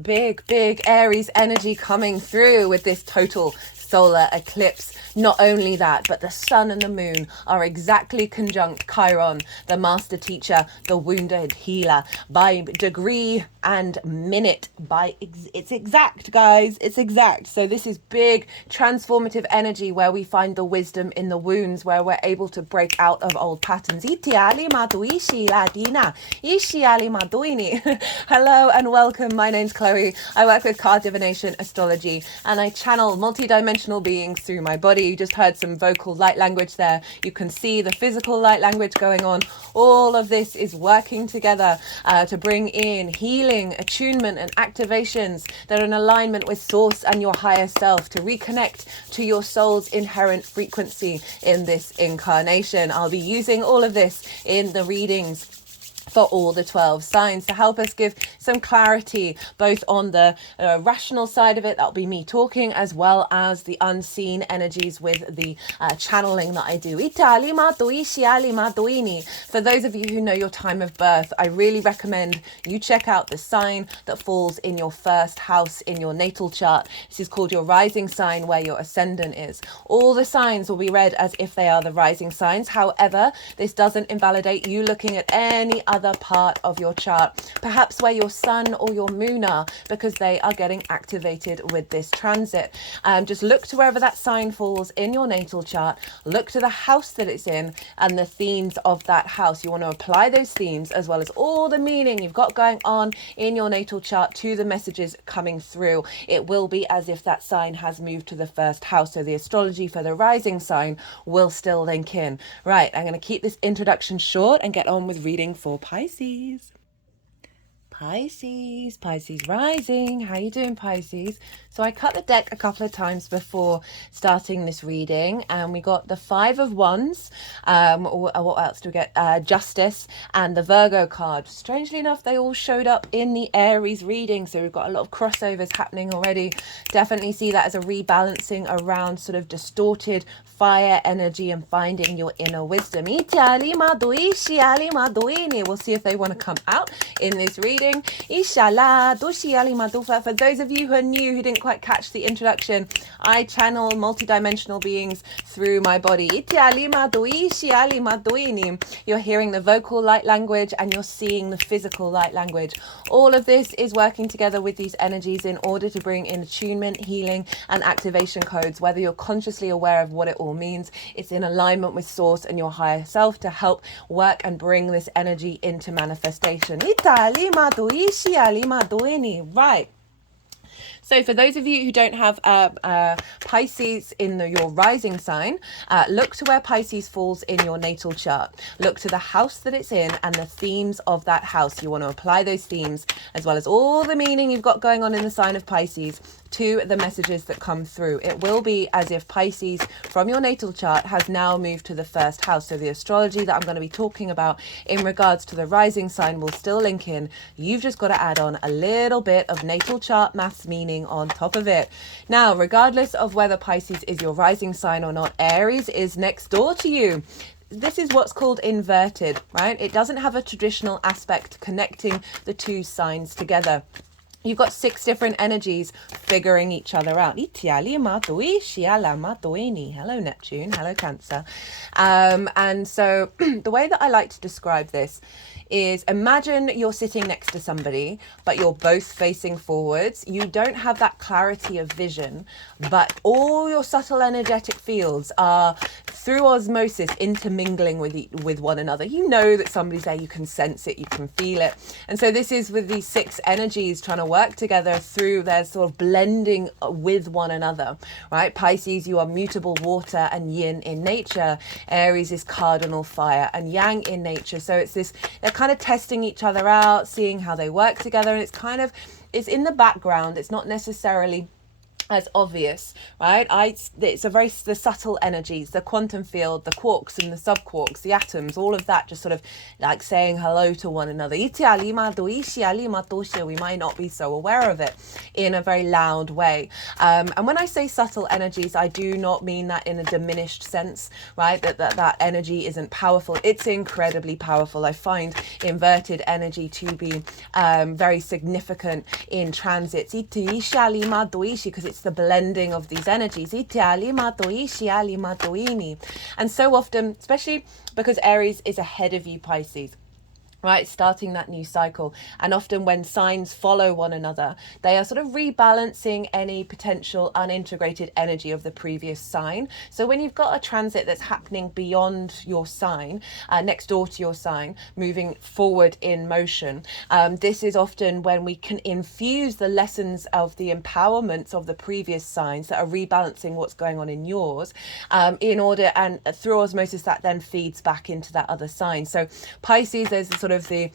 Big Aries energy coming through with this total solar eclipse. Not only that, but the sun and the moon are exactly conjunct Chiron, the master teacher, the wounded healer, by degree and minute. It's exact, guys. It's exact. So this is big transformative energy where we find the wisdom in the wounds, where we're able to break out of old patterns. Hello and welcome. My name's Chloe. I work with card divination, astrology, and I channel multidimensional beings through my body. You just heard some vocal light language there. You can see the physical light language going on. All of this is working together to bring in healing, attunement, and activations that are in alignment with source and your higher self, to reconnect to your soul's inherent frequency in this incarnation. I'll be using all of this in the readings for all the 12 signs to help us give some clarity, both on the rational side of it, that'll be me talking, as well as the unseen energies with the channeling that I do. For those of you who know your time of birth, I really recommend you check out the sign that falls in your first house in your natal chart. This is called your rising sign, where your ascendant is. All the signs will be read as if they are the rising signs. However, this doesn't invalidate you looking at any other part of your chart, perhaps where your sun or your moon are, because they are getting activated with this transit. Just look to wherever that sign falls in your natal chart, look to the house that it's in and the themes of that house. You want to apply those themes as well as all the meaning you've got going on in your natal chart to the messages coming through. It will be as if that sign has moved to the first house, so the astrology for the rising sign will still link in. Right, I'm going to keep this introduction short and get on with reading for Pisces. Pisces rising. How you doing, Pisces? So I cut the deck a couple of times before starting this reading, and we got the Five of Wands. What else do we get? Justice and the Virgo card. Strangely enough, they all showed up in the Aries reading, so we've got a lot of crossovers happening already. Definitely see that as a rebalancing around sort of distorted fire energy and finding your inner wisdom. We'll see if they want to come out in this reading. For those of you who are new, who didn't quite catch the introduction, I channel multidimensional beings through my body. You're hearing the vocal light language and you're seeing the physical light language. All of this is working together with these energies in order to bring in attunement, healing, and activation codes. Whether you're consciously aware of what it all means, it's in alignment with source and your higher self to help work and bring this energy into manifestation. Right. So for those of you who don't have Pisces in your rising sign, look to where Pisces falls in your natal chart. Look to the house that it's in and the themes of that house. You want to apply those themes as well as all the meaning you've got going on in the sign of Pisces to the messages that come through. It will be as if Pisces from your natal chart has now moved to the first house. So the astrology that I'm going to be talking about in regards to the rising sign will still link in. You've just got to add on a little bit of natal chart maths meaning on top of it. Now, regardless of whether Pisces is your rising sign or not, Aries is next door to you. This is what's called inverted, right? It doesn't have a traditional aspect connecting the two signs together. You've got 6 different energies figuring each other out. Hello, Neptune. Hello, Cancer. And so the way that I like to describe this is, imagine you're sitting next to somebody, but you're both facing forwards. You don't have that clarity of vision, but all your subtle energetic fields are through osmosis intermingling with one another. You know that somebody's there, you can sense it, you can feel it. And so this is with these 6 energies trying to work together through their sort of blending with one another, right? Pisces, you are mutable water and yin in nature. Aries is cardinal fire and yang in nature. So it's this, they're kind of testing each other out, seeing how they work together. And it's in the background. It's not necessarily as obvious, right? It's a very, the subtle energies, the quantum field, the quarks and the subquarks, the atoms, all of that just sort of like saying hello to one another. We might not be so aware of it in a very loud way. And when I say subtle energies, I do not mean that in a diminished sense, right? That energy isn't powerful. It's incredibly powerful. I find inverted energy to be very significant in transits, because it's the blending of these energies. And so often, especially because Aries is ahead of you, Pisces, right, starting that new cycle. And often when signs follow one another, they are sort of rebalancing any potential unintegrated energy of the previous sign. So when you've got a transit that's happening beyond your sign, next door to your sign, moving forward in motion, this is often when we can infuse the lessons of the empowerments of the previous signs that are rebalancing what's going on in yours, in order, and through osmosis that then feeds back into that other sign. So Pisces, there's sort of the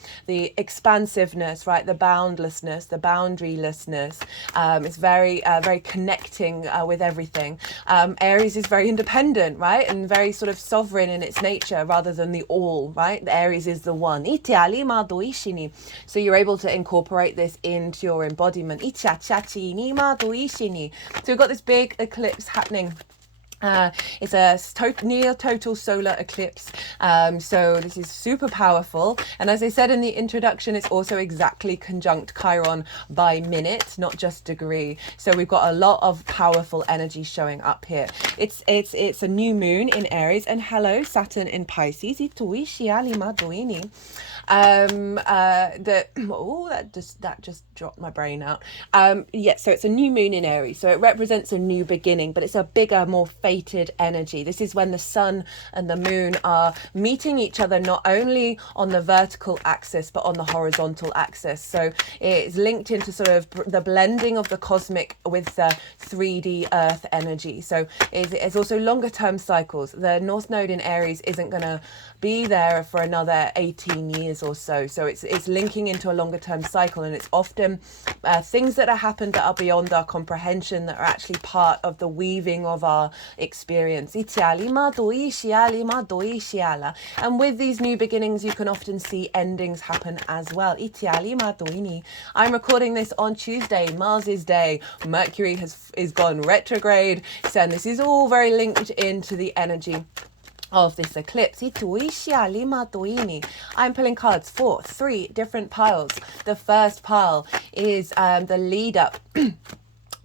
expansiveness, right? The boundlessness, the boundarylessness. It's very connecting with everything. Aries is very independent, right? And very sort of sovereign in its nature rather than the all, right? The Aries is the one. So you're able to incorporate this into your embodiment. So we've got this big eclipse happening. It's a near total solar eclipse, so this is super powerful, and as I said in the introduction, it's also exactly conjunct Chiron by minute, not just degree. So we've got a lot of powerful energy showing up here. It's a new moon in Aries, and hello Saturn in Pisces. That just dropped my brain out. Yeah, so it's a new moon in Aries, so it represents a new beginning, but it's a bigger, more fated energy. This is when the sun and the moon are meeting each other, not only on the vertical axis but on the horizontal axis. So it's linked into sort of the blending of the cosmic with the 3D earth energy. So it's also longer term cycles. The North Node in Aries isn't going to be there for another 18 years or so. So it's linking into a longer term cycle, and it's often things that have happened that are beyond our comprehension, that are actually part of the weaving of our experience. And with these new beginnings, you can often see endings happen as well. I'm recording this on Tuesday, Mars's day. Mercury is gone retrograde, so and this is all very linked into the energy of this eclipse. I'm pulling cards for 3 different piles. The first pile is the lead up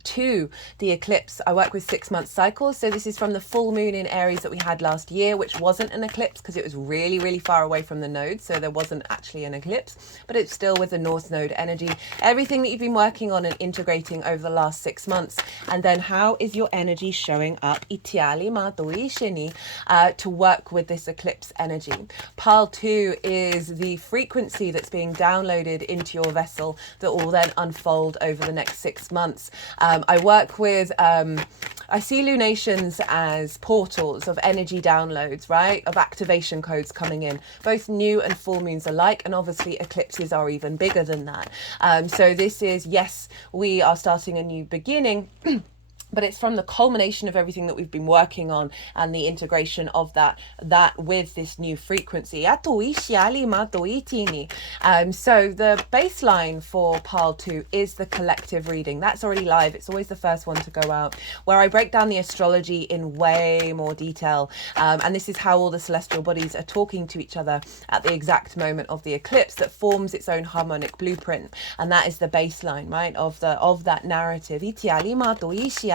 to the eclipse. I work with 6-month cycles, so this is from the full moon in Aries that we had last year, which wasn't an eclipse because it was really, really far away from the node, so there wasn't actually an eclipse, but it's still with the North Node energy. Everything that you've been working on and integrating over the last 6 months, and then how is your energy showing up to work with this eclipse energy. Pile 2 is the frequency that's being downloaded into your vessel that will then unfold over the next 6 months. I work with, I see lunations as portals of energy downloads, right? Of activation codes coming in, both new and full moons alike. And obviously eclipses are even bigger than that. So this is, yes, we are starting a new beginning. But it's from the culmination of everything that we've been working on and the integration of that with this new frequency. So the baseline for pile 2 is the collective reading. That's already live. It's always the first one to go out, where I break down the astrology in way more detail. And this is how all the celestial bodies are talking to each other at the exact moment of the eclipse that forms its own harmonic blueprint. And that is the baseline, right, of that narrative.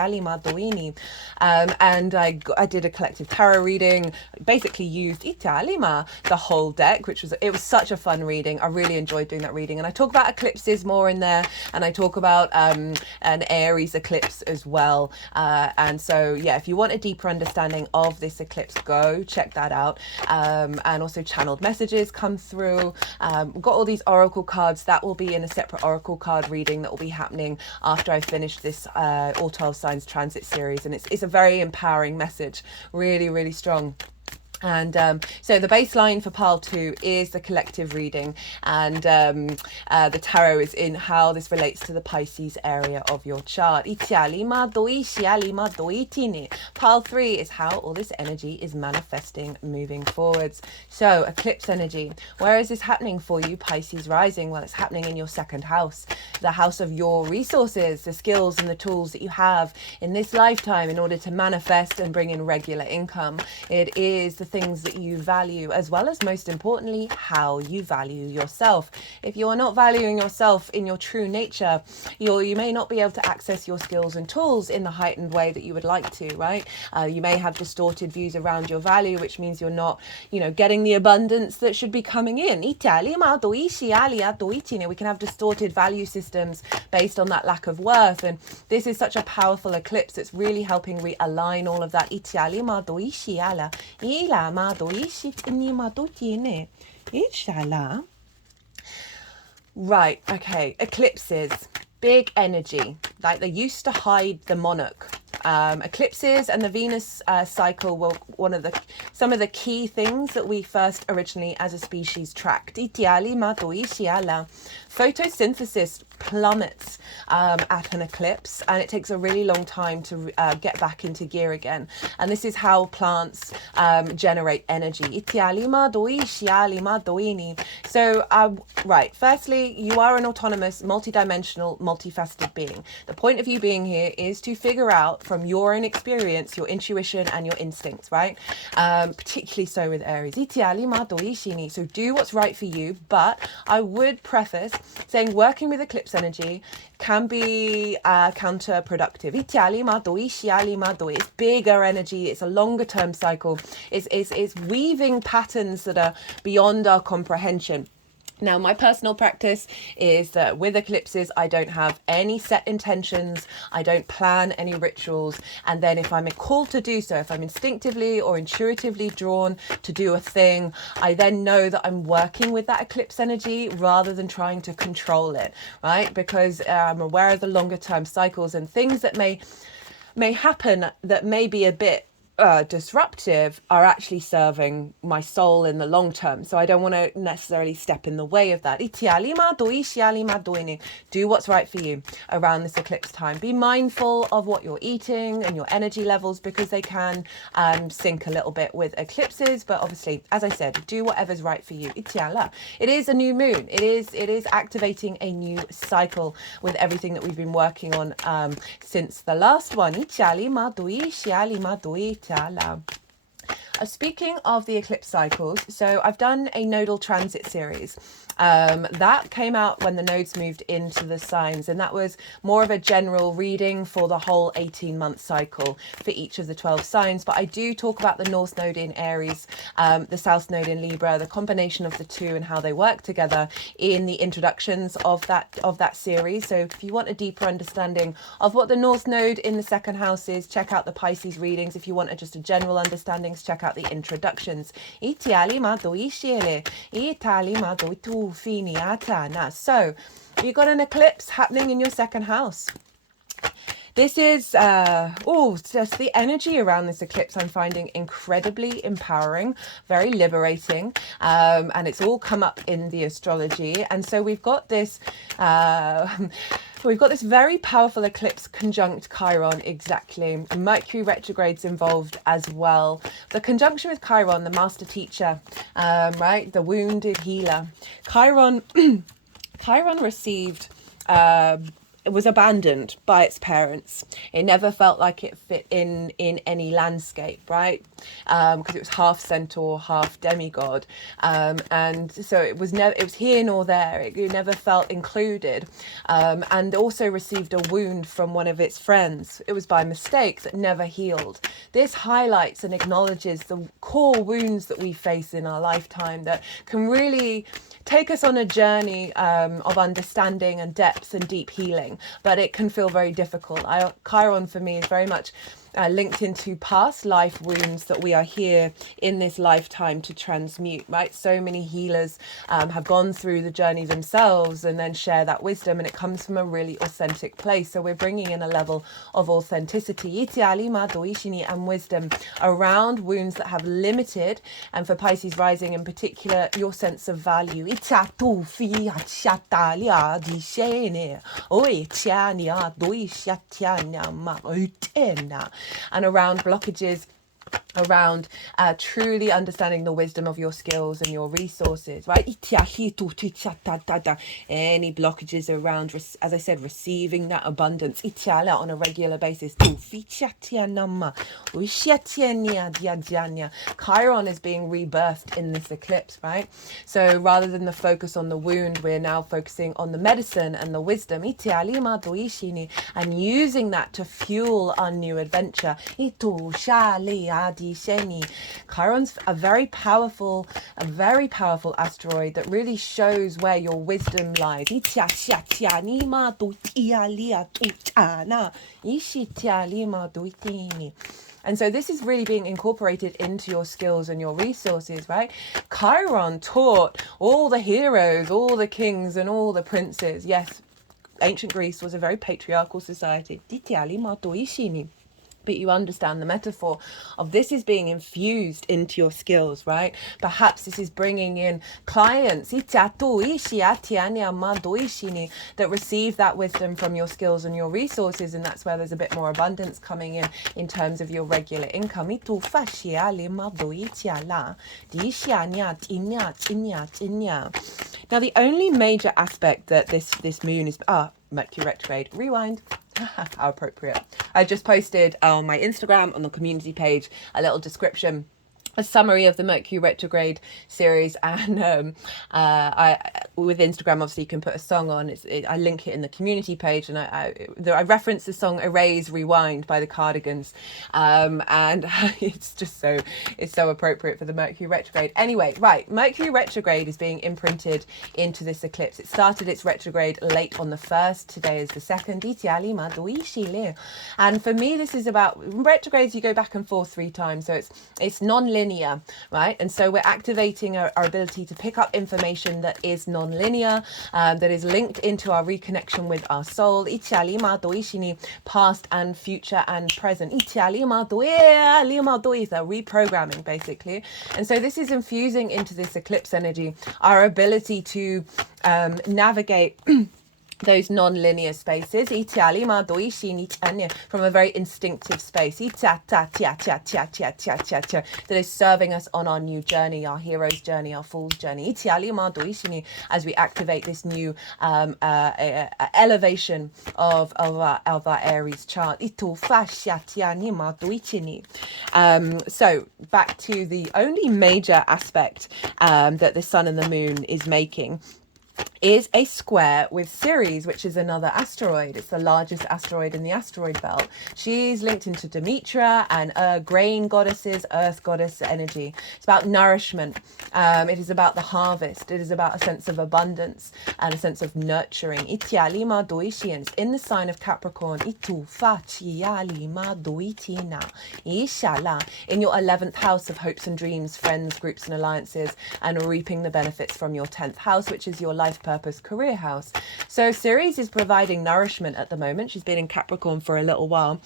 And I did a collective tarot reading, basically used Italima, the whole deck, it was such a fun reading. I really enjoyed doing that reading, and I talk about eclipses more in there, and I talk about an Aries eclipse as well, and so yeah, if you want a deeper understanding of this eclipse, go check that out. And also channeled messages come through. We've got all these oracle cards that will be in a separate oracle card reading that will be happening after I finish this all 12 signs transit series, and it's a very empowering message, really, really strong. And so the baseline for pile 2 is the collective reading, and the tarot is in how this relates to the Pisces area of your chart. Pile 3 is how all this energy is manifesting moving forwards. So eclipse energy, where is this happening for you, Pisces rising? Well, it's happening in your second house, the house of your resources, the skills and the tools that you have in this lifetime in order to manifest and bring in regular income. It is the things that you value, as well as, most importantly, how you value yourself. If you are not valuing yourself in your true nature, you may not be able to access your skills and tools in the heightened way that you would like to, right? You may have distorted views around your value, which means you're not, getting the abundance that should be coming in. We can have distorted value systems based on that lack of worth, and this is such a powerful eclipse that's really helping realign all of that. Right, okay, eclipses, big energy, like they used to hide the monarch. Eclipses and the Venus cycle were some of the key things that we first originally as a species tracked. Photosynthesis plummets at an eclipse, and it takes a really long time to get back into gear again. And this is how plants generate energy. So, right, firstly, you are an autonomous, multidimensional, multifaceted being. The point of you being here is to figure out from your own experience, your intuition and your instincts, right? Particularly so with Aries. So do what's right for you, but I would preface saying working with eclipse energy can be counterproductive. It's bigger energy, it's a longer term cycle, it's weaving patterns that are beyond our comprehension. Now, my personal practice is that with eclipses, I don't have any set intentions. I don't plan any rituals. And then if I'm called to do so, if I'm instinctively or intuitively drawn to do a thing, I then know that I'm working with that eclipse energy rather than trying to control it, right? Because I'm aware of the longer term cycles and things that may happen that may be a bit disruptive are actually serving my soul in the long term. So I don't want to necessarily step in the way of that. Do what's right for you around this eclipse time. Be mindful of what you're eating and your energy levels, because they can sync a little bit with eclipses. But obviously, as I said, do whatever's right for you. It is a new moon. It is activating a new cycle with everything that we've been working on since the last one. Speaking of the eclipse cycles, so I've done a nodal transit series. That came out when the nodes moved into the signs, and that was more of a general reading for the whole 18-month cycle for each of the 12 signs. But I do talk about the North Node in Aries, the South Node in Libra, the combination of the two and how they work together in the introductions of that series. So if you want a deeper understanding of what the North Node in the second house is, check out the Pisces readings. If you want just a general understanding, check out the introductions. So you got an eclipse happening in your second house. This is, just the energy around this eclipse I'm finding incredibly empowering, very liberating, and it's all come up in the astrology. And so we've got this very powerful eclipse conjunct Chiron, exactly. Mercury retrograde's involved as well. The conjunction with Chiron, the master teacher, right, the wounded healer. Chiron received... it was abandoned by its parents. It never felt like it fit in any landscape, right? Because it was half centaur, half demigod, and so it was here nor there. It never felt included, and also received a wound from one of its friends. It was by mistake that never healed. This highlights and acknowledges the core wounds that we face in our lifetime that can really take us on a journey of understanding and depth and deep healing, but it can feel very difficult. Chiron for me is very much linked into past life wounds that we are here in this lifetime to transmute, right? So many healers have gone through the journey themselves and then share that wisdom, and it comes from a really authentic place. So we're bringing in a level of authenticity and wisdom around wounds that have limited, and for Pisces rising in particular, your sense of value. And around blockages around truly understanding the wisdom of your skills and your resources, right? Any blockages around, as I said, receiving that abundance on a regular basis. Chiron is being rebirthed in this eclipse, right? So rather than the focus on the wound, we're now focusing on the medicine and the wisdom, and using that to fuel our new adventure. Chiron's a very powerful asteroid that really shows where your wisdom lies. And so this is really being incorporated into your skills and your resources, right? Chiron taught all the heroes, all the kings and all the princes. Yes, ancient Greece was a very patriarchal society. But you understand the metaphor of this is being infused into your skills, right? Perhaps this is bringing in clients that receive that wisdom from your skills and your resources, and that's where there's a bit more abundance coming in terms of your regular income. Now, the only major aspect that this moon is Mercury retrograde. Rewind. How appropriate. I just posted on my Instagram on the community page a little description, a summary of the Mercury retrograde series, and I with Instagram obviously you can put a song on. I link it in the community page, and I reference the song "Erase Rewind" by the Cardigans, and it's so appropriate for the Mercury retrograde. Anyway, right, Mercury retrograde is being imprinted into this eclipse. It started its retrograde late on the 1st. Today is the 2nd. And for me, this is about retrogrades. You go back and forth 3 times, so it's non-linear, right? And so we're activating our ability to pick up information that is non-linear, that is linked into our reconnection with our soul, past and future and present, reprogramming basically. And so this is infusing into this eclipse energy our ability to navigate those non-linear spaces from a very instinctive space that is serving us on our new journey, our hero's journey, our fool's journey, as we activate this new elevation of our Aries chart. So back to the only major aspect that the sun and the moon is making is a square with Ceres, which is another asteroid. It's the largest asteroid in the asteroid belt. She's linked into Demetra and grain goddesses, earth goddess energy. It's about nourishment. It is about the harvest. It is about a sense of abundance and a sense of nurturing. In the sign of Capricorn, in your 11th house of hopes and dreams, friends, groups and alliances, and reaping the benefits from your 10th house, which is your life purpose career house. So Ceres is providing nourishment at the moment. She's been in Capricorn for a little while.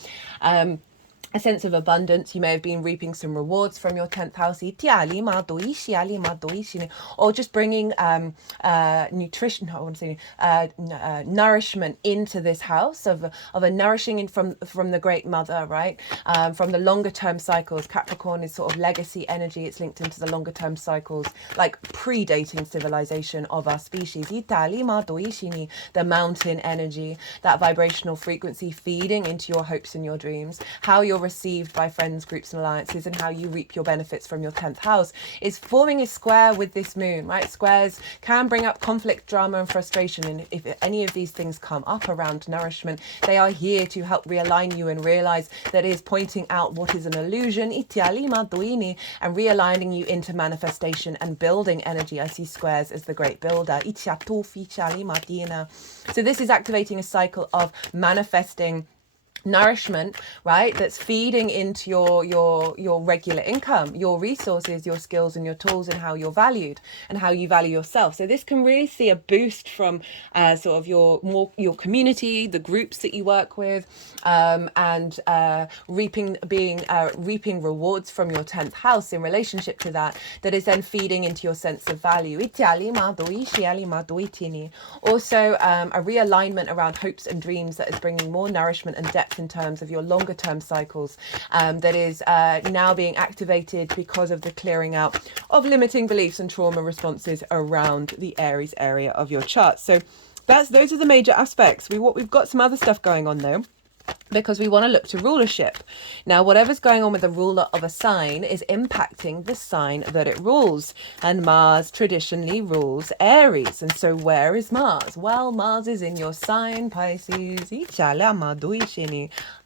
A sense of abundance. You may have been reaping some rewards from your 10th house, or just bringing nutrition, I want to say nourishment into this house of a nourishing from the great mother, right? From the longer term cycles. Capricorn is sort of legacy energy. It's linked into the longer term cycles, like predating civilization of our species. The mountain energy, that vibrational frequency feeding into your hopes and your dreams, how you're received by friends, groups and alliances, and how you reap your benefits from your 10th house is forming a square with this moon, right? Squares can bring up conflict, drama and frustration, and if any of these things come up around nourishment, they are here to help realign you and realize that it is pointing out what is an illusion and realigning you into manifestation and building energy. I see squares as the great builder. So this is activating a cycle of manifesting nourishment, right, that's feeding into your regular income, your resources, your skills and your tools, and how you're valued and how you value yourself. So this can really see a boost from sort of your community, the groups that you work with, and reaping rewards from your 10th house in relationship to that, that is then feeding into your sense of value. Also a realignment around hopes and dreams that is bringing more nourishment and depth in terms of your longer term cycles, that is now being activated because of the clearing out of limiting beliefs and trauma responses around the Aries area of your chart. So those are the major aspects. We've got some other stuff going on though, because we want to look to rulership. Now, whatever's going on with the ruler of a sign is impacting the sign that it rules. And Mars traditionally rules Aries. And so where is Mars? Well, Mars is in your sign, Pisces.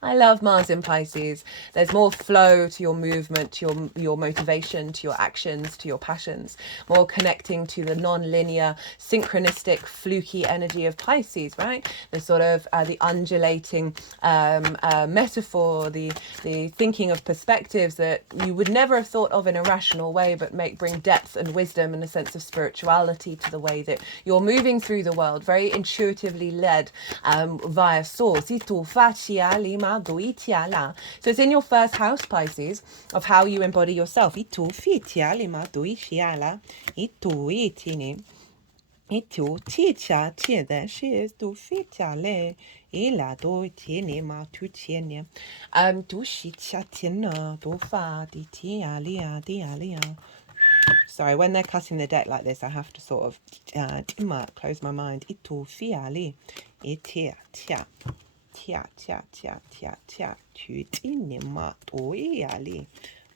I love Mars in Pisces. There's more flow to your movement, to your motivation, to your actions, to your passions, more connecting to the non-linear, synchronistic, fluky energy of Pisces, right? The sort of the undulating metaphor, the thinking of perspectives that you would never have thought of in a rational way, but bring depth and wisdom and a sense of spirituality to the way that you're moving through the world, very intuitively led via source. So it's in your first house, Pisces, of how you embody yourself. Itu chicha tie de shi du fita le ila do tiene ma tu tiene du shi cha tiene do fa di tia lia dia lia. Sorry, when they're cutting the deck like this, I have to sort of close my mind. Itu fiali itia tia tia tia tia tia tia tu tiene ma do iali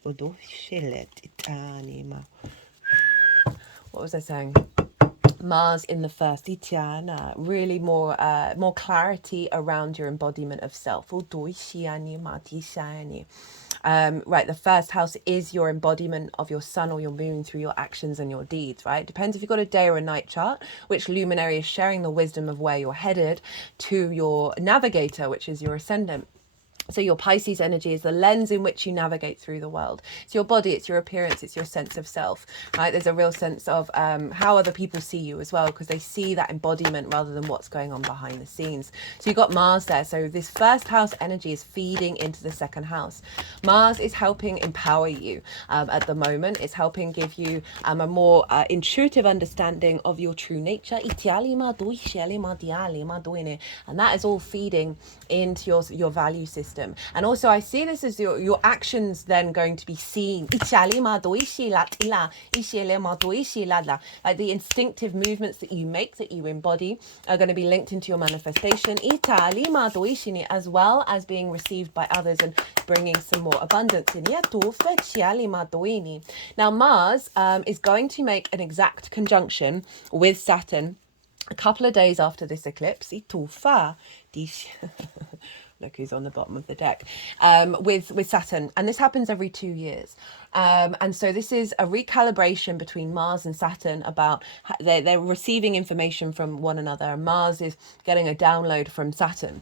udo shilet itani ma. What was I saying? Mars in the first, Itiana, really more clarity around your embodiment of self. Right, the first house is your embodiment of your sun or your moon through your actions and your deeds, right? Depends if you've got a day or a night chart, which luminary is sharing the wisdom of where you're headed, to your navigator, which is your ascendant. So your Pisces energy is the lens in which you navigate through the world. It's your body, it's your appearance, it's your sense of self, right? There's a real sense of how other people see you as well, because they see that embodiment rather than what's going on behind the scenes. So you've got Mars there. So this first house energy is feeding into the second house. Mars is helping empower you at the moment. It's helping give you a more intuitive understanding of your true nature. And that is all feeding into your value system. And also I see this as your actions then going to be seen, like the instinctive movements that you make, that you embody, are going to be linked into your manifestation, as well as being received by others and bringing some more abundance in. Now Mars is going to make an exact conjunction with Saturn a couple of days after this eclipse. Look who's on the bottom of the deck, with Saturn, and this happens every 2 years, and so this is a recalibration between Mars and Saturn about they're receiving information from one another, and Mars is getting a download from Saturn.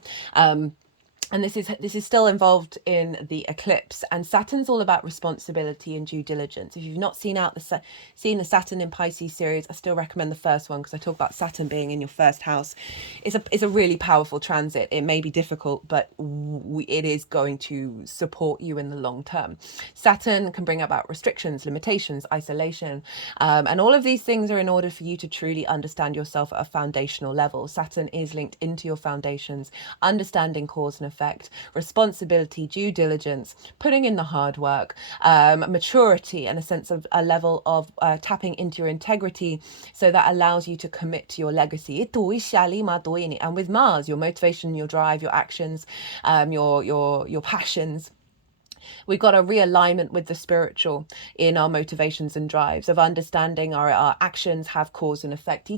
And this is still involved in the eclipse, and Saturn's all about responsibility and due diligence. If you've not seen the Saturn in Pisces series, I still recommend the first one, because I talk about Saturn being in your first house. It's a really powerful transit. It may be difficult, but it is going to support you in the long term. Saturn can bring about restrictions, limitations, isolation, and all of these things are in order for you to truly understand yourself at a foundational level. Saturn is linked into your foundations, understanding cause and effect, responsibility, due diligence, putting in the hard work, maturity, and a sense of a level of tapping into your integrity, so that allows you to commit to your legacy. And with Mars, your motivation, your drive, your actions, your passions, We've got a realignment with the spiritual in our motivations and drives, of understanding our actions have cause and effect.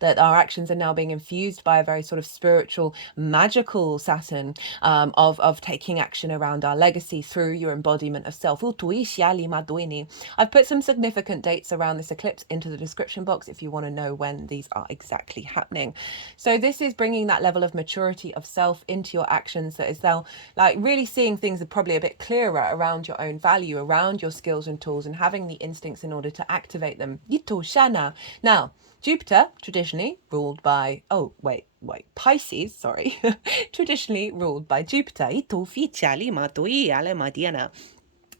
That our actions are now being infused by a very sort of spiritual, magical Saturn, of taking action around our legacy through your embodiment of self. I've put some significant dates around this eclipse into the description box if you want to know when these are exactly happening. So this is bringing that level of maturity of self into your actions, that is now like really seeing things are probably a bit clearer around your own value, around your skills and tools, and having the instincts in order to activate them. Now, Jupiter, traditionally ruled by, Pisces, sorry, traditionally ruled by Jupiter.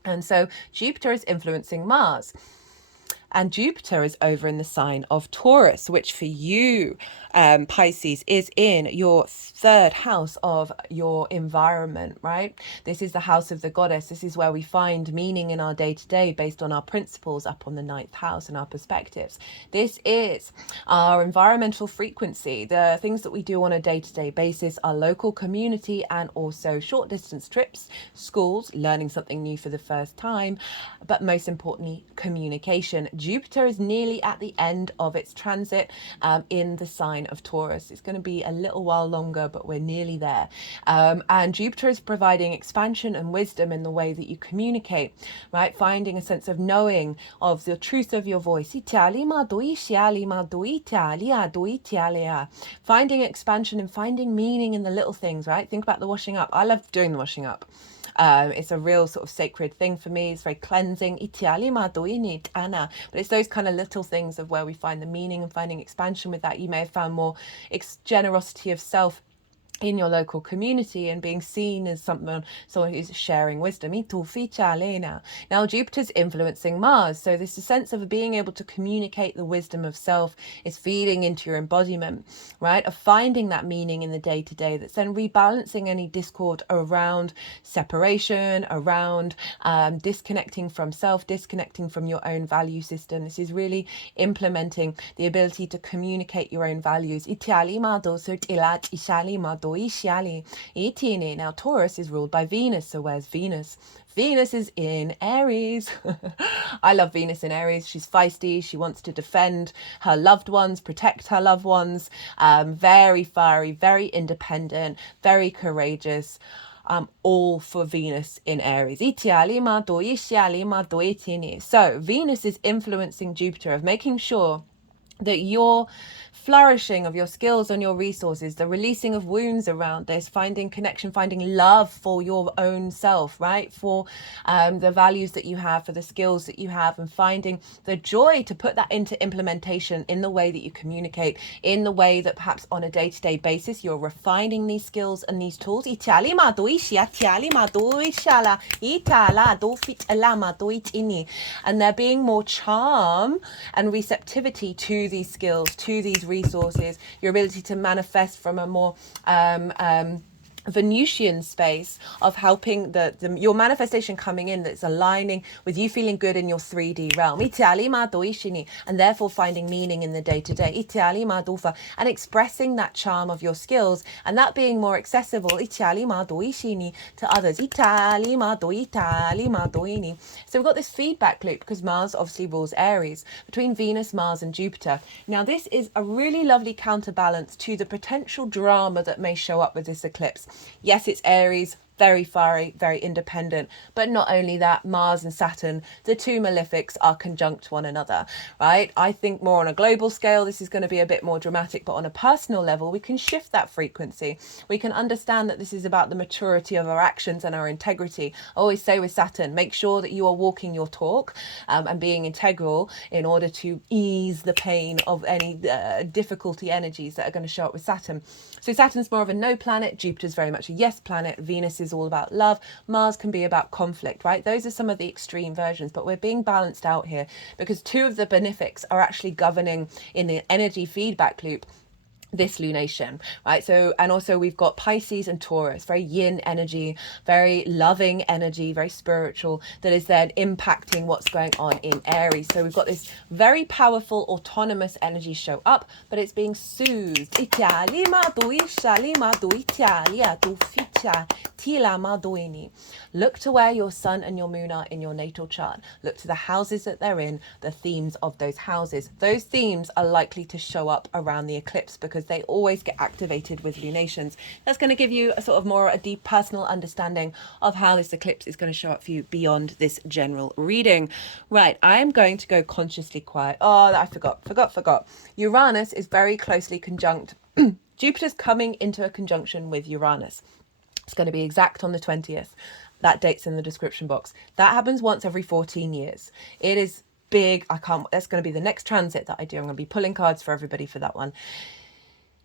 And so Jupiter is influencing Mars. And Jupiter is over in the sign of Taurus, which for you, Pisces, is in your third house of your environment, right? This is the house of the goddess. This is where we find meaning in our day-to-day based on our principles, up on the ninth house and our perspectives. This is our environmental frequency, the things that we do on a day-to-day basis, our local community, and also short distance trips, schools, learning something new for the first time, but most importantly, communication. Jupiter is nearly at the end of its transit in the sign of Taurus. It's going to be a little while longer, but we're nearly there. And Jupiter is providing expansion and wisdom in the way that you communicate, right? Finding a sense of knowing of the truth of your voice. Finding expansion and finding meaning in the little things, right? Think about the washing up. I love doing the washing up. It's a real sort of sacred thing for me. It's very cleansing. But it's those kind of little things of where we find the meaning and finding expansion with that. You may have found more generosity of self in your local community and being seen as someone who's sharing wisdom. Now Jupiter's influencing Mars, so this sense of being able to communicate the wisdom of self is feeding into your embodiment, right, of finding that meaning in the day-to-day, that's then rebalancing any discord around separation, around disconnecting from self, disconnecting from your own value system. This is really implementing the ability to communicate your own values. Now Taurus is ruled by Venus, so where's Venus? Venus is in Aries. I love Venus in Aries. She's feisty. She wants to defend her loved ones, protect her loved ones. Very fiery, very independent, very courageous. All for Venus in Aries. So Venus is influencing Jupiter, of making sure that your flourishing of your skills and your resources, the releasing of wounds around this, finding connection, finding love for your own self, right? For the values that you have, for the skills that you have, and finding the joy to put that into implementation in the way that you communicate, in the way that perhaps on a day-to-day basis, you're refining these skills and these tools. And there being more charm and receptivity to these skills, to these resources, your ability to manifest from a more Venusian space of helping your manifestation coming in, that's aligning with you feeling good in your 3D realm, and therefore finding meaning in the day-to-day, and expressing that charm of your skills, and that being more accessible to others. So we've got this feedback loop, because Mars obviously rules Aries, between Venus, Mars and Jupiter. Now this is a really lovely counterbalance to the potential drama that may show up with this eclipse. Yes, it's Aries, very fiery, very independent, but not only that, Mars and Saturn, the two malefics, are conjunct one another, right? I think more on a global scale, this is going to be a bit more dramatic, but on a personal level, we can shift that frequency. We can understand that this is about the maturity of our actions and our integrity. I always say with Saturn, make sure that you are walking your talk and being integral in order to ease the pain of any difficulty energies that are going to show up with Saturn. So Saturn's more of a no planet, Jupiter's very much a yes planet, Venus is all about love, Mars can be about conflict, right? Those are some of the extreme versions, but we're being balanced out here because two of the benefics are actually governing in the energy feedback loop this lunation, right? So, and also we've got Pisces and Taurus, very yin energy, very loving energy, very spiritual, that is then impacting what's going on in Aries. So we've got this very powerful autonomous energy show up, but it's being soothed. Look to where your sun and your moon are in your natal chart. Look to the houses that they're in, the themes of those houses. Those themes are likely to show up around the eclipse because they always get activated with lunations. That's going to give you a sort of a deep personal understanding of how this eclipse is going to show up for you beyond this general reading. Right, I'm going to go consciously quiet. Oh, I forgot. Uranus is very closely conjunct. Jupiter's coming into a conjunction with Uranus. It's going to be exact on the 20th. That date's in the description box. That happens once every 14 years. It is big. That's going to be the next transit that I do. I'm going to be pulling cards for everybody for that one.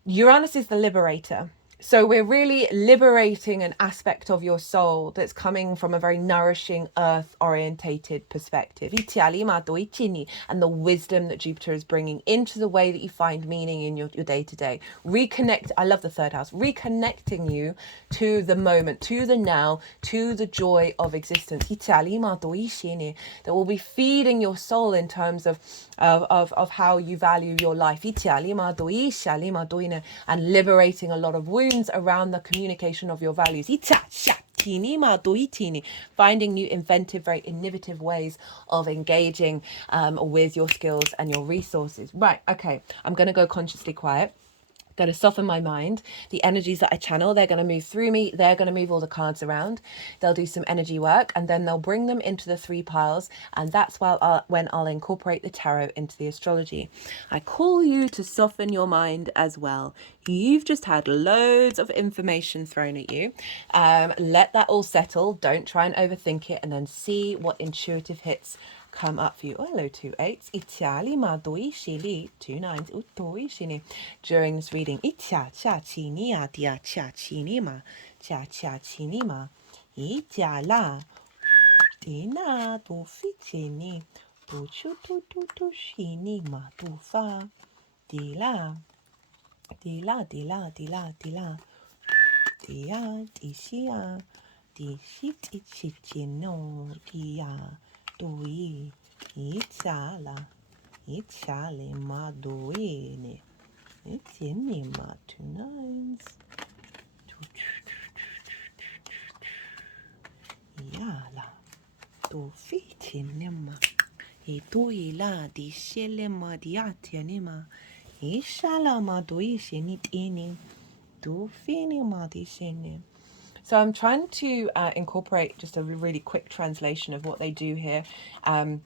Uranus is the liberator. So we're really liberating an aspect of your soul that's coming from a very nourishing earth orientated perspective. And the wisdom that Jupiter is bringing into the way that you find meaning in your day to day. I love the third house, reconnecting you to the moment, to the now, to the joy of existence. That will be feeding your soul in terms of how you value your life. And liberating a lot of wounds around the communication of your values. Finding new inventive, very innovative ways of engaging with your skills and your resources. Right, okay, I'm going to go consciously quiet. Going to soften my mind. The energies that I channel, they're going to move through me. They're going to move all the cards around. They'll do some energy work and then they'll bring them into the 3 piles. And that's when I'll incorporate the tarot into the astrology. I call you to soften your mind as well. You've just had loads of information thrown at you. Let that all settle. Don't try and overthink it, and then see what intuitive hits come up for you. Oh, hello, 2 8s. Itiali ma doi shili 2 9s. Utoi shini. During this reading, itia cha chini atia cha chini ma cha cha chini ma itia la dina do fi chini do chu tu shini ma do fa di la di la di la di la di la dia di shia di shit ichino dia doi Icciale ma doene. Itiene ma 2 9s. Yala. Do fitine ma. E doi la di shele ma di atiene ma. Ishala ma doi shenitini. Do fini ma di shene. So I'm trying to incorporate just a really quick translation of what they do here. And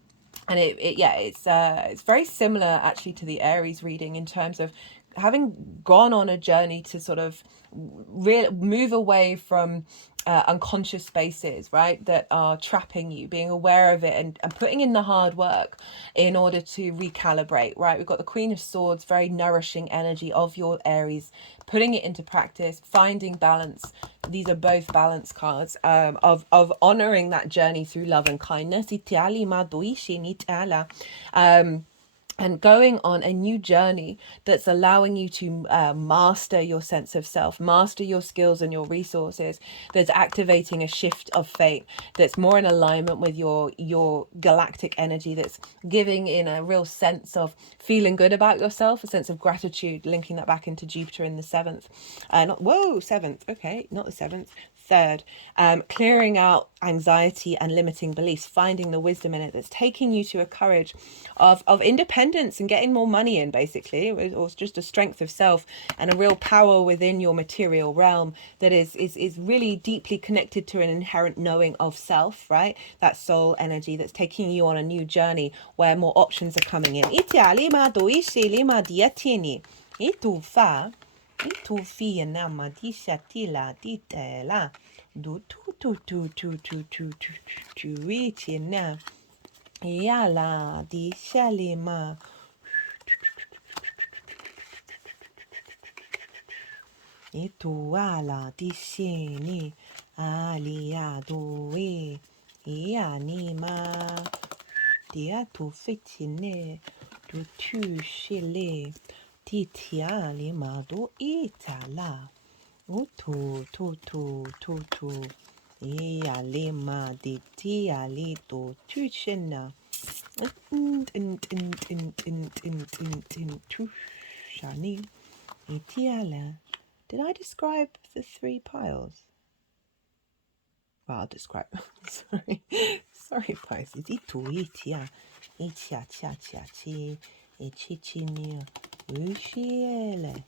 it's very similar actually to the Aries reading in terms of having gone on a journey to sort of move away from unconscious spaces, right, that are trapping you, being aware of it and putting in the hard work in order to recalibrate, right? We've got the Queen of Swords, very nourishing energy of your Aries, putting it into practice, finding balance. These are both balance cards of honoring that journey through love and kindness. And going on a new journey that's allowing you to master your sense of self, master your skills and your resources, that's activating a shift of fate, that's more in alignment with your galactic energy, that's giving in a real sense of feeling good about yourself, a sense of gratitude, linking that back into Jupiter in the 7th. Okay, not the 7th. 3rd, clearing out anxiety and limiting beliefs, finding the wisdom in it that's taking you to a courage of independence and getting more money in, basically, or just a strength of self and a real power within your material realm that is really deeply connected to an inherent knowing of self, right? That soul energy that's taking you on a new journey where more options are coming in. Itu fi na ma di shatila di tela do tu ichi na yala di shalima itu ala di shini alia do e ni ma dia tu fitine do tu shile Titia lima do itala. Tu. Ia lima di tia lito tuchena. Shani. Itiala. Did I describe the 3 piles? I'll describe. Sorry, Pisces. Itu itia, itia tia tia chi, ichichinia, ushiele,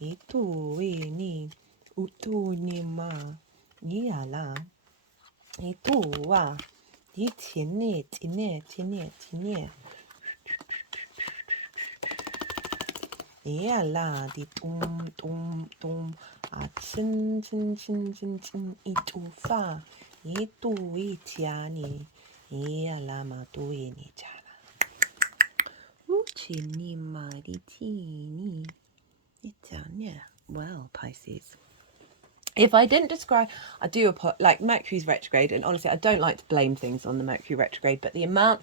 itu ini, utu ni ma, niala, itu wa, itine, tine, tine, tine. Yala, di tum tum tum, a chin chin chin chin chin, itu fa, itu itiani, yala ma tuini jala. Uchini maritini, itania. Well, Pisces. If I didn't describe, I do like Mercury's retrograde, and honestly, I don't like to blame things on the Mercury retrograde, but the amount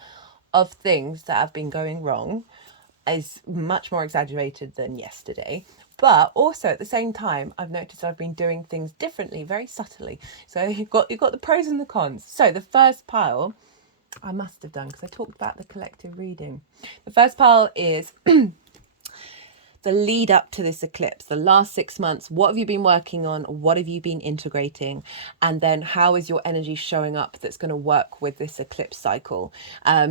of things that have been going wrong is much more exaggerated than yesterday. But also at the same time, I've noticed I've been doing things differently, very subtly. So you've got the pros and the cons. So the first pile I must have done, because I talked about the collective reading. The first pile is the lead up to this eclipse, the last 6 months. What have you been working on? What have you been integrating? And then how is your energy showing up that's going to work with this eclipse cycle?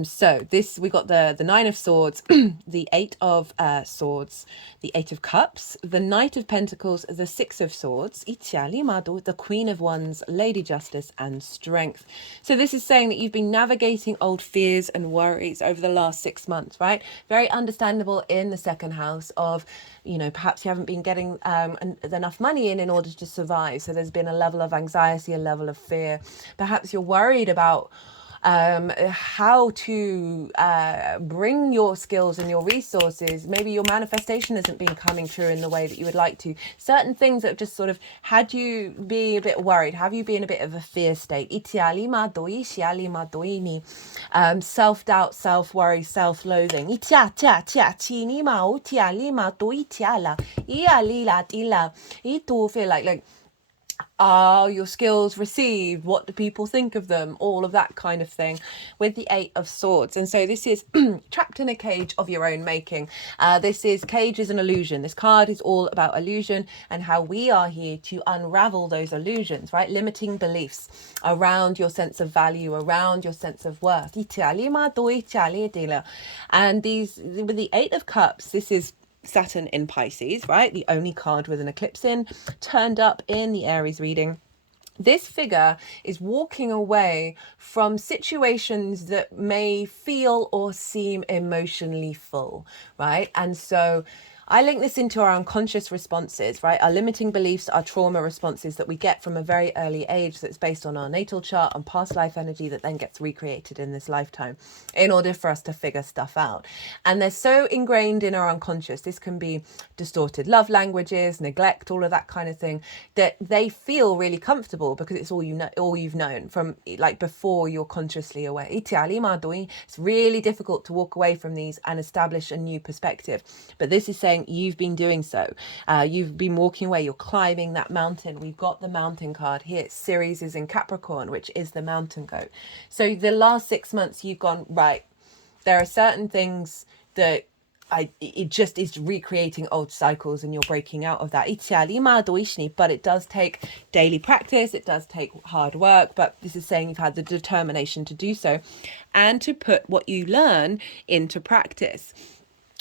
So this, we got the Nine of Swords, the Eight of Swords, the Eight of Cups, the Knight of Pentacles, the Six of Swords, the Queen of Wands, Lady Justice, and Strength. So this is saying that you've been navigating old fears and worries over the last 6 months, right? Very understandable in the second house of, perhaps you haven't been getting enough money in order to survive. So there's been a level of anxiety, a level of fear. Perhaps you're worried about how to bring your skills and your resources. Maybe your manifestation hasn't been coming true in the way that you would like to. Certain things that have just sort of had you be a bit worried. Have you been a bit of a fear state? Self-doubt, self-worry, self-loathing. Feel like are your skills received? What do people think of them? All of that kind of thing with the Eight of Swords. And so this is trapped in a cage of your own making. Cage is an illusion. This card is all about illusion and how we are here to unravel those illusions, right? Limiting beliefs around your sense of value, around your sense of worth. And these, with the Eight of Cups, this is Saturn in Pisces, right? The only card with an eclipse in, turned up in the Aries reading. This figure is walking away from situations that may feel or seem emotionally full, right? And so I link this into our unconscious responses, right? Our limiting beliefs, our trauma responses that we get from a very early age, that's based on our natal chart and past life energy that then gets recreated in this lifetime in order for us to figure stuff out. And they're so ingrained in our unconscious. This can be distorted love languages, neglect, all of that kind of thing, that they feel really comfortable because it's all you've known from like before you're consciously aware. It's really difficult to walk away from these and establish a new perspective. But this is saying you've been doing so. You've been walking away. You're climbing that mountain. We've got the mountain card here. Ceres is in Capricorn, which is the mountain goat. So the last 6 months you've gone, right, there are certain things that it just is recreating old cycles and you're breaking out of that. But it does take daily practice. It does take hard work. But this is saying you've had the determination to do so and to put what you learn into practice.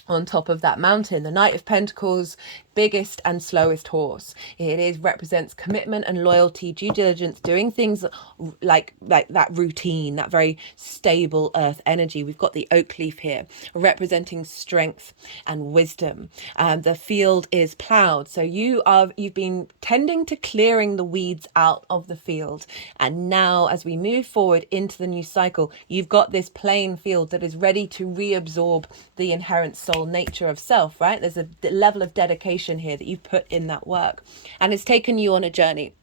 On top of that mountain, the Knight of Pentacles, biggest and slowest horse. It represents commitment and loyalty, due diligence, doing things like that routine, that very stable earth energy. We've got the oak leaf here representing strength and wisdom. The field is plowed, so you've been tending to clearing the weeds out of the field, and now as we move forward into the new cycle, you've got this plain field that is ready to reabsorb the inherent soul nature of self, right? There's a level of dedication here that you put in that work, and it's taken you on a journey.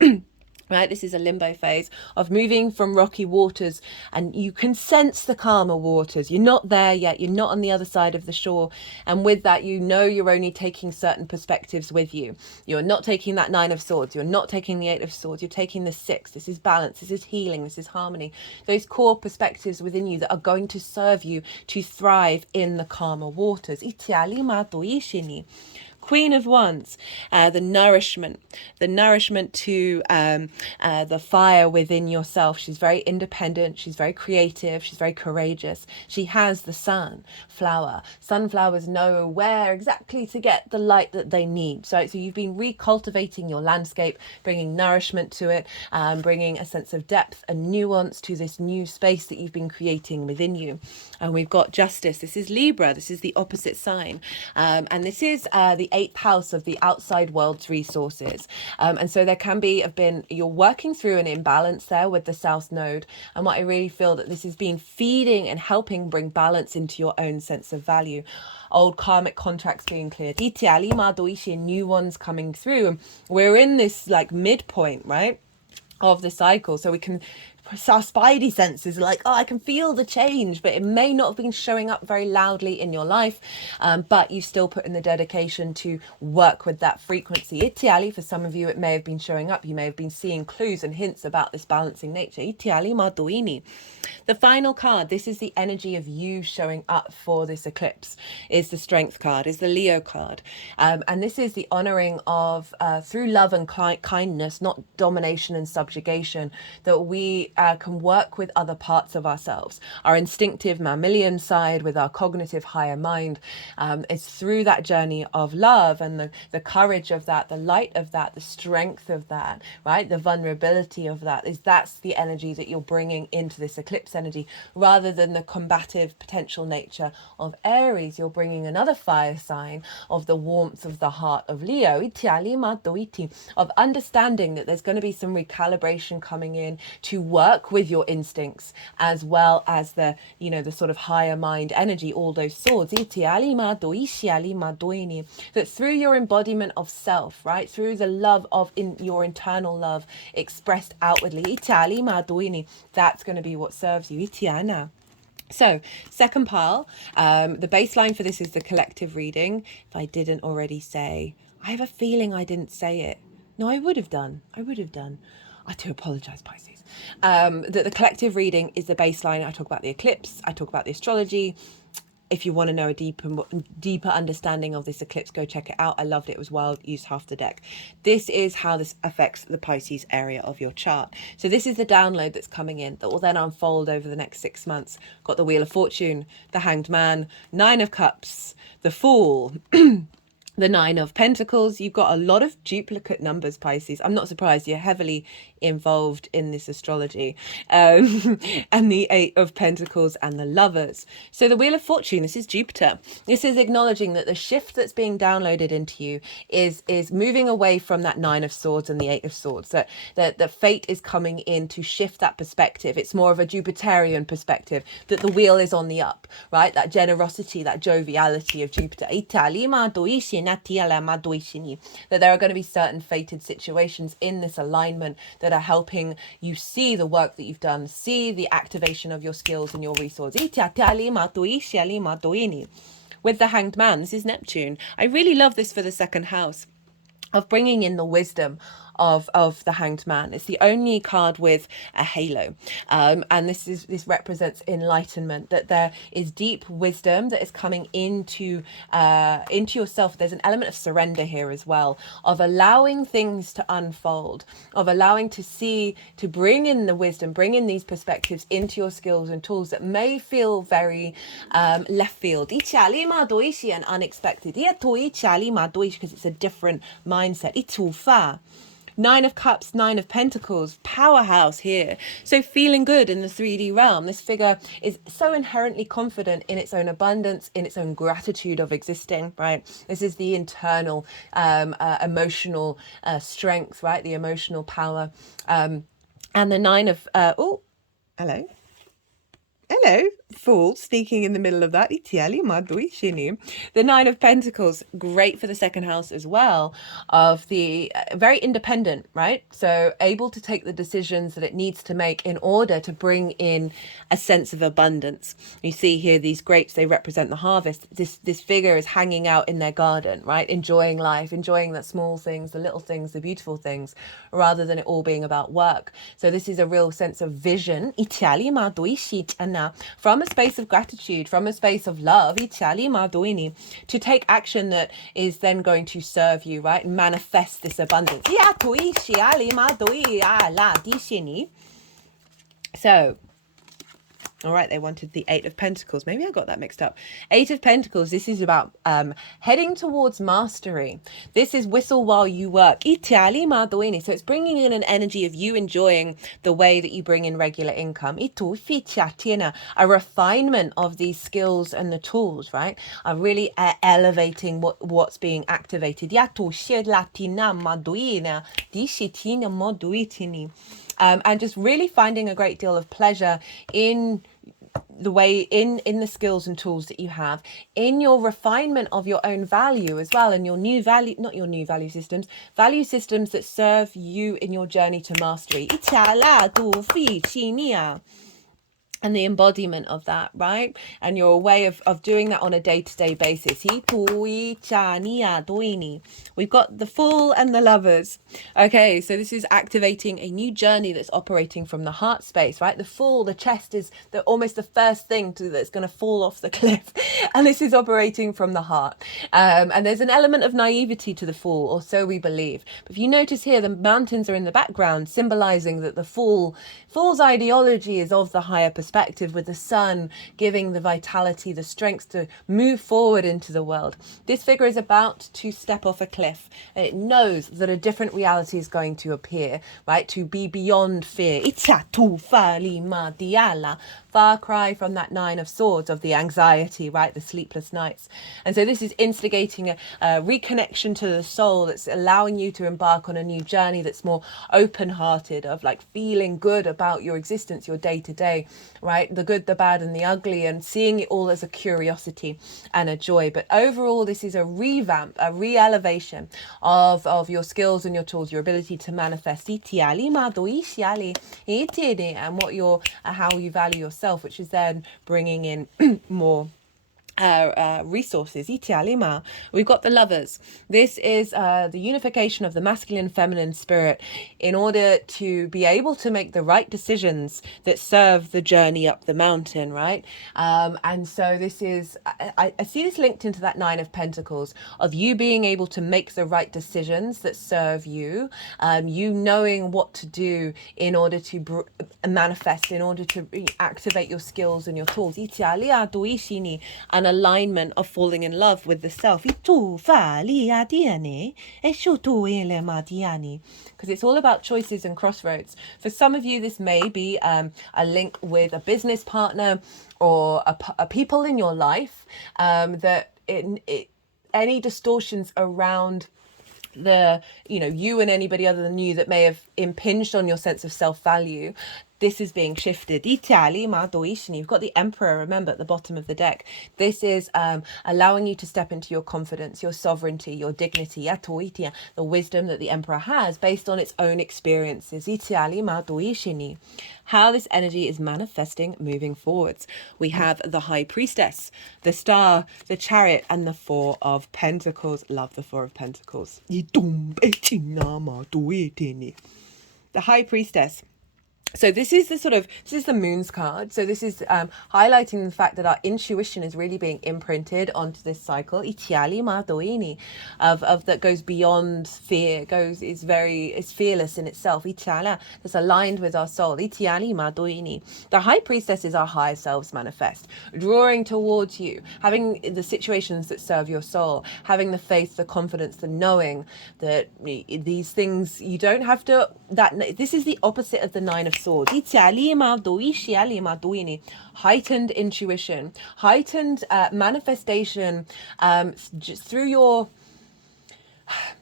Right, this is a limbo phase of moving from rocky waters, and you can sense the calmer waters. You're not there yet. You're not on the other side of the shore. And with that, you're only taking certain perspectives with you. You're not taking that Nine of Swords. You're not taking the Eight of Swords. You're taking the Six. This is balance. This is healing. This is harmony. Those core perspectives within you that are going to serve you to thrive in the calmer waters. Queen of Wands, the nourishment to the fire within yourself. She's very independent. She's very creative. She's very courageous. She has the sunflower. Sunflowers know where exactly to get the light that they need. So you've been recultivating your landscape, bringing nourishment to it, bringing a sense of depth and nuance to this new space that you've been creating within you. And we've got justice. This is Libra. This is the opposite sign. And this is the 8th house of the outside world's resources. And so there can be you're working through an imbalance there with the South Node. And what I really feel that this has been feeding and helping bring balance into your own sense of value. Old karmic contracts being cleared. New ones coming through. And we're in this like midpoint, right, of the cycle. So our spidey senses are like, oh, I can feel the change, but it may not have been showing up very loudly in your life, but you still put in the dedication to work with that frequency. Itiali, for some of you, it may have been showing up. You may have been seeing clues and hints about this balancing nature. Itiali maduini. The final card, this is the energy of you showing up for this eclipse, is the Strength card, is the Leo card. And this is the honoring of, through love and kindness, not domination and subjugation, that we can work with other parts of ourselves, our instinctive mammalian side with our cognitive higher mind. It's through that journey of love and the courage of that, the light of that, the strength of that, right? The vulnerability of that, that's the energy that you're bringing into this eclipse energy, rather than the combative potential nature of Aries. You're bringing another fire sign of the warmth of the heart of Leo, of understanding that there's going to be some recalibration coming in to work with your instincts as well as the sort of higher mind energy, all those swords, that through your embodiment of self, right, through the love of your internal love expressed outwardly, that's going to be what serves you. So second pile, the baseline for this is the collective reading. If I didn't already say, I have a feeling I didn't say it. No, I would have done. I do apologize, Pisces. That the collective reading is the baseline. I talk about the eclipse. I talk about the astrology. If you want to know a deeper understanding of this eclipse, go check it out. I loved it. It was wild. Used half the deck. This is how this affects the Pisces area of your chart. So this is the download that's coming in that will then unfold over the next 6 months. Got the Wheel of Fortune, the Hanged Man, 9 of Cups, the Fool, the 9 of Pentacles. You've got a lot of duplicate numbers, Pisces. I'm not surprised. You're heavily involved in this astrology. And the 8 of Pentacles and the Lovers. So the Wheel of Fortune, this is Jupiter. This is acknowledging that the shift that's being downloaded into you is moving away from that 9 of Swords and the 8 of Swords. That the fate is coming in to shift that perspective. It's more of a Jupiterian perspective, that the wheel is on the up, right? That generosity, that joviality of Jupiter. That there are going to be certain fated situations in this alignment that are helping you see the work that you've done, see the activation of your skills and your resources. With the Hanged Man, this is Neptune. I really love this for the second house, of bringing in the wisdom of the Hanged Man. It's the only card with a halo, and this represents enlightenment, that there is deep wisdom that is coming into yourself. There's an element of surrender here as well, of allowing things to unfold, of allowing to see, to bring in the wisdom, bring in these perspectives into your skills and tools that may feel very left field and unexpected, because it's a different mindset. 9 of Cups, 9 of Pentacles, powerhouse here. So feeling good in the 3D realm. This figure is so inherently confident in its own abundance, in its own gratitude of existing, right? This is the internal emotional strength, right? The emotional power. And the 9 of, hello, Fool, sneaking in the middle of that. The 9 of Pentacles, great for the second house as well, of the very independent, right? So able to take the decisions that it needs to make in order to bring in a sense of abundance. You see here these grapes, they represent the harvest. This figure is hanging out in their garden, right? Enjoying life, enjoying the small things, the little things, the beautiful things, rather than it all being about work. So this is a real sense of vision. And now from a space of gratitude, from a space of love, to take action that is then going to serve you, right? Manifest this abundance. So, all right, they wanted the Eight of Pentacles. Maybe I got that mixed up. Eight of Pentacles, this is about heading towards mastery. This is whistle while you work. So it's bringing in an energy of you enjoying the way that you bring in regular income. A refinement of these skills and the tools, right? Are really elevating what's being activated. And just really finding a great deal of pleasure in the way in the skills and tools that you have, in your refinement of your own value as well, and your new value, not your new value systems that serve you in your journey to mastery. And the embodiment of that, right? And your way of doing that on a day-to-day basis. We've got the Fool and the Lovers. Okay, so this is activating a new journey that's operating from the heart space, right? The Fool, the chest, is almost the first thing that's going to fall off the cliff. And this is operating from the heart. And there's an element of naivety to the Fool, or so we believe. But if you notice here, the mountains are in the background, symbolizing that the Fool's ideology is of the higher perspective, with the sun giving the vitality, the strength to move forward into the world. This figure is about to step off a cliff, and it knows that a different reality is going to appear, right? To be beyond fear. Far cry from that Nine of Swords, of the anxiety, right? The sleepless nights. And so this is instigating a reconnection to the soul that's allowing you to embark on a new journey that's more open-hearted, of like feeling good about your existence, your day-to-day, right? The good, the bad, and the ugly, and seeing it all as a curiosity and a joy. But overall, this is a revamp, a re-elevation of your skills and your tools, your ability to manifest, and how you value yourself, which is then bringing in more resources. We've got the Lovers. This is the unification of the masculine and feminine spirit in order to be able to make the right decisions that serve the journey up the mountain, right? And so this is, I see this linked into that Nine of Pentacles, of you being able to make the right decisions that serve you, you knowing what to do in order to manifest, in order to activate your skills and your tools. An alignment of falling in love with the self. Because it's all about choices and crossroads. For some of you, this may be a link with a business partner or a people in your life, that any distortions around you and anybody other than you that may have impinged on your sense of self-value, this is being shifted. You've got the Emperor, remember, at the bottom of the deck. This is allowing you to step into your confidence, your sovereignty, your dignity, the wisdom that the Emperor has based on its own experiences. How this energy is manifesting moving forwards. We have the High Priestess, the Star, the Chariot, and the Four of Pentacles. Love the Four of Pentacles. The High Priestess. So this is the Moon's card. So this is highlighting the fact that our intuition is really being imprinted onto this cycle. Of that goes beyond fear, is fearless in itself. It's aligned with our soul. The High Priestess is our higher selves manifest, drawing towards you, having the situations that serve your soul, having the faith, the confidence, the knowing that these things you don't have to. This is the opposite of the Nine of Swords. Heightened intuition, heightened manifestation, just through your,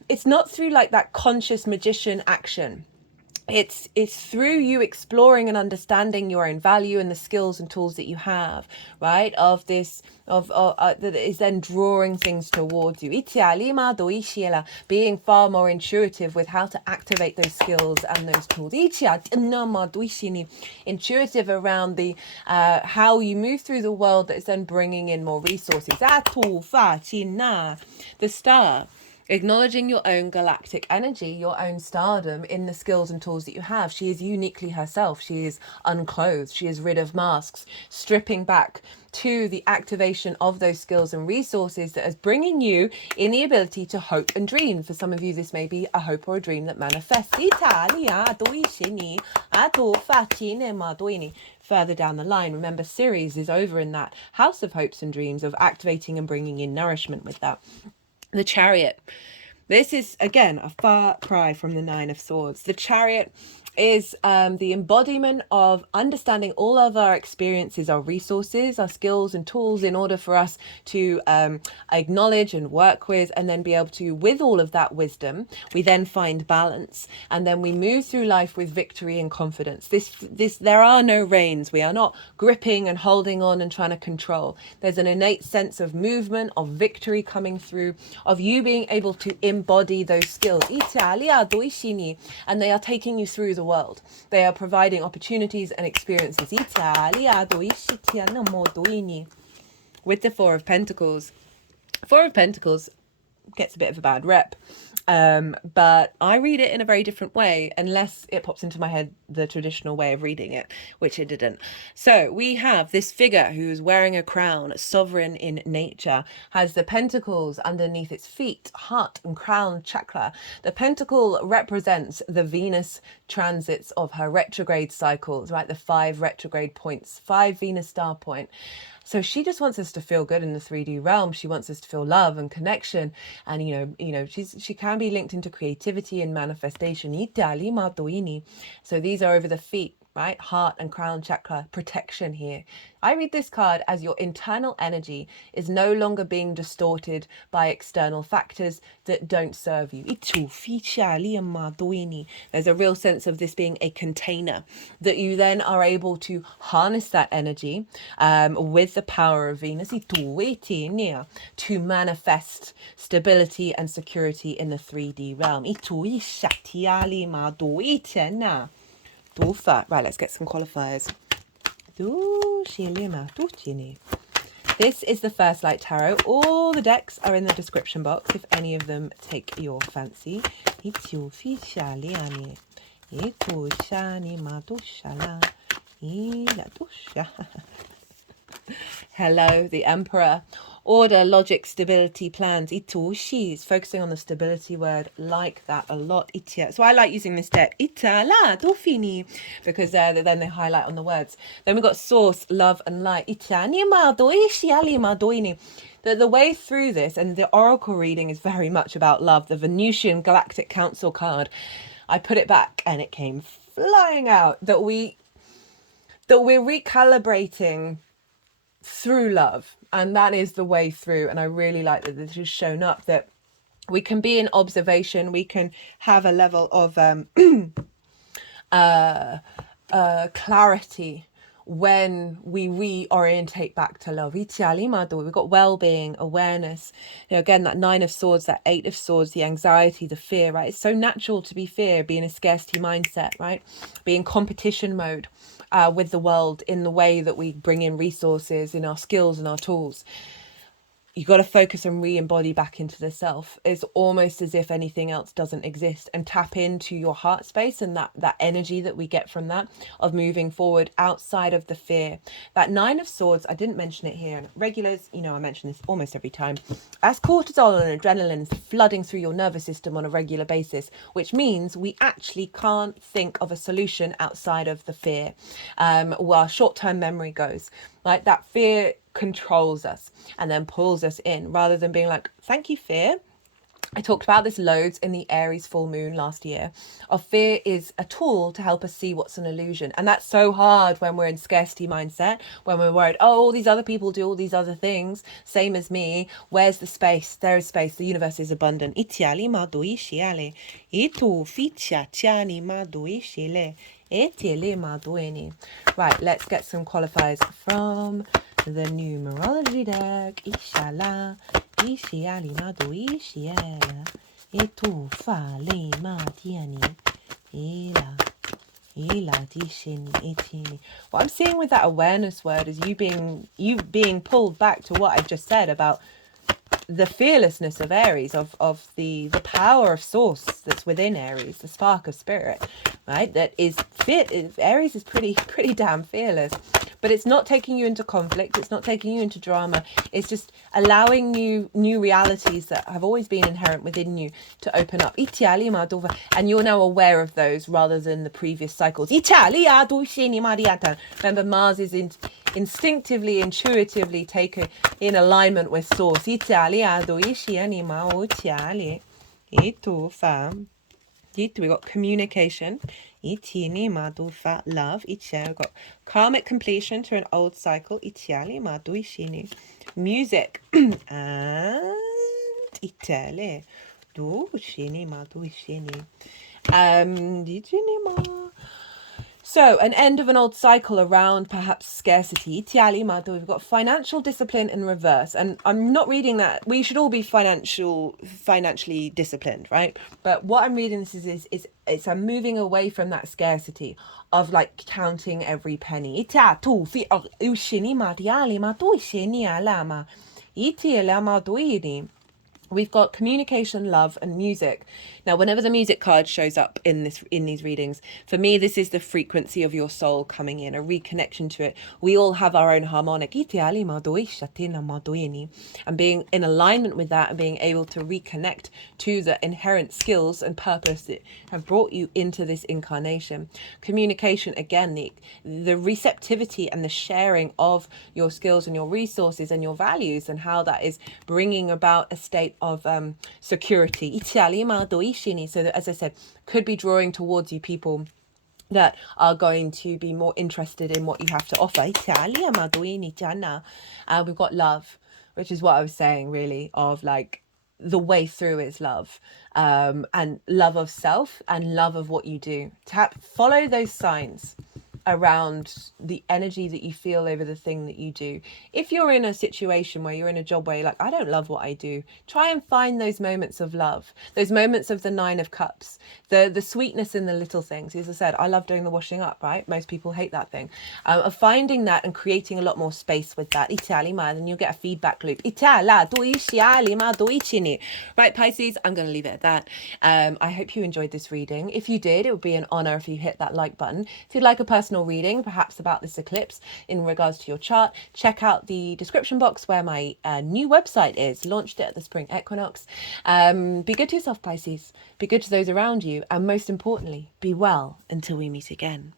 it's not through like that conscious magician action. It's through you exploring and understanding your own value and the skills and tools that you have, right? That is then drawing things towards you. Being far more intuitive with how to activate those skills and those tools. Intuitive around the how you move through the world that is then bringing in more resources. The Star. Acknowledging your own galactic energy, your own stardom in the skills and tools that you have. She is uniquely herself. She is unclothed. She is rid of masks, stripping back to the activation of those skills and resources that is bringing you in the ability to hope and dream. For some of you, this may be a hope or a dream that manifests. Further down the line, remember, Ceres is over in that house of hopes and dreams, of activating and bringing in nourishment with that. The Chariot. This is, again, a far cry from the Nine of Swords. The Chariot is the embodiment of understanding all of our experiences, our resources, our skills and tools in order for us to acknowledge and work with, and then be able to, with all of that wisdom, we then find balance, and then we move through life with victory and confidence. There are no reins. We are not gripping and holding on and trying to control. There's an innate sense of movement, of victory coming through, of you being able to embody those skills. And they are taking you through the world. They are providing opportunities and experiences. With the Four of Pentacles. Four of Pentacles gets a bit of a bad rep. But I read it in a very different way, unless it pops into my head the traditional way of reading it, which it didn't. So we have this figure who's wearing a crown, sovereign in nature, has the pentacles underneath its feet, heart and crown chakra. The pentacle represents the Venus transits of her retrograde cycles, right? The 5 retrograde points, 5 Venus star point. So she just wants us to feel good in the 3D realm. She wants us to feel love and connection, and she can be linked into creativity and manifestation. So these are over the feet, right? Heart and crown chakra, protection here. I read this card as your internal energy is no longer being distorted by external factors that don't serve you. There's a real sense of this being a container that you then are able to harness that energy with the power of Venus to manifest stability and security in the 3D realm. Right, let's get some qualifiers. This is the First Light Tarot. All the decks are in the description box if any of them take your fancy. Hello, the Emperor. Order, logic, stability, plans. She's focusing on the stability word, like that a lot. So I like using this deck because then they highlight on the words. Then we've got source, love and light. The way through this, and the oracle reading is very much about love. The Venusian Galactic Council card, I put it back and it came flying out that we're recalibrating through love, and that is the way through. And I really like that this has shown up, that we can be in observation, we can have a level of clarity when we reorientate back to love. We've got well-being, awareness, again, that 9 of Swords, that 8 of Swords, the anxiety, the fear, right? It's so natural to be fear, be in a scarcity mindset, right? Be in competition mode with the world in the way that we bring in resources, in our skills and our tools. You got to focus and re-embody back into the self. It's almost as if anything else doesn't exist, and tap into your heart space and that energy that we get from that, of moving forward outside of the fear. That 9 of Swords, I didn't mention it here. Regulars, I mention this almost every time. As cortisol and adrenaline is flooding through your nervous system on a regular basis, which means we actually can't think of a solution outside of the fear. While short-term memory goes, like that fear controls us and then pulls us in, rather than being like, thank you, fear. I talked about this loads in the Aries full moon last year. Fear is a tool to help us see what's an illusion. And that's so hard when we're in scarcity mindset, when we're worried, all these other people do all these other things, same as me. Where's the space? There is space. The universe is abundant. Right, let's get some qualifiers from the numerology deck. Ishala, Ishiali Madu Ishiela, Etufa Lema Diani, Ela Dishini Etini. What I'm seeing with that awareness word is you being pulled back to what I've just said about the fearlessness of Aries, of the power of source that's within Aries, the spark of spirit, right? That is Aries is pretty damn fearless, but it's not taking you into conflict. It's not taking you into drama. It's just allowing new realities that have always been inherent within you to open up. And you're now aware of those rather than the previous cycles. Remember, Mars is instinctively, intuitively taken in alignment with source. We got communication. Love. We got karmic completion to an old cycle. Music. And so, an end of an old cycle around perhaps scarcity. We've got financial discipline in reverse. And I'm not reading that. We should all be financially disciplined, right? But what I'm reading this is I'm moving away from that scarcity of like counting every penny. We've got communication, love, and music. Now, whenever the music card shows up in these readings, for me, this is the frequency of your soul coming in, a reconnection to it. We all have our own harmonic, and being in alignment with that and being able to reconnect to the inherent skills and purpose that have brought you into this incarnation. Communication, again, the receptivity and the sharing of your skills and your resources and your values, and how that is bringing about a state of security. So that, as I said, could be drawing towards you people that are going to be more interested in what you have to offer. We've got love, which is what I was saying, really, of like the way through is love, and love of self and love of what you do. Follow those signs around the energy that you feel over the thing that you do. If you're in a situation where you're in a job where you're like, I don't love what I do, try and find those moments of love, those moments of the 9 of cups, the sweetness in the little things. As I said, I love doing the washing up, right? Most people hate that thing. Of finding that and creating a lot more space with that. Then you'll get a feedback loop. Right, Pisces, I'm going to leave it at that. I hope you enjoyed this reading. If you did, it would be an honor if you hit that like button. If you'd like a personal reading, perhaps about this eclipse in regards to your chart, check out the description box where my new website is. Launched it at the spring equinox. Be good to yourself, Pisces. Be good to those around you. And most importantly, be well until we meet again.